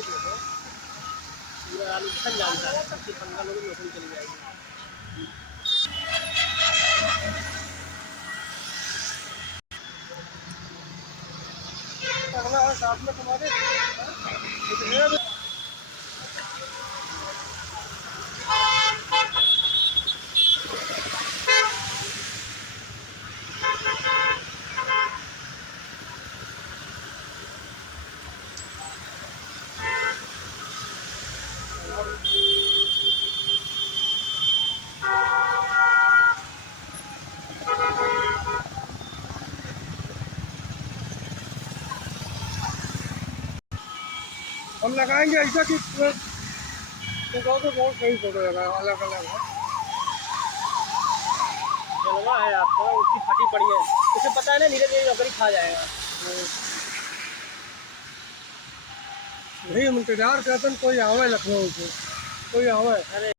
पूरा आलू ढक जाता है, 15 लोगों में नौकरी चली जाएगी। अगला है साथ में तुम्हारे हम लगाएंगे ऐसा कि तो बहुत सही फोटो लगा अलग अलग है। जलवा है आपको, उसकी फटी पड़ी है, उसे पता है ना धीरे धीरे नौकरी खा जाएगा। वही हम इंतजार करते कोई आवे लखनऊ से, कोई आवे। अरे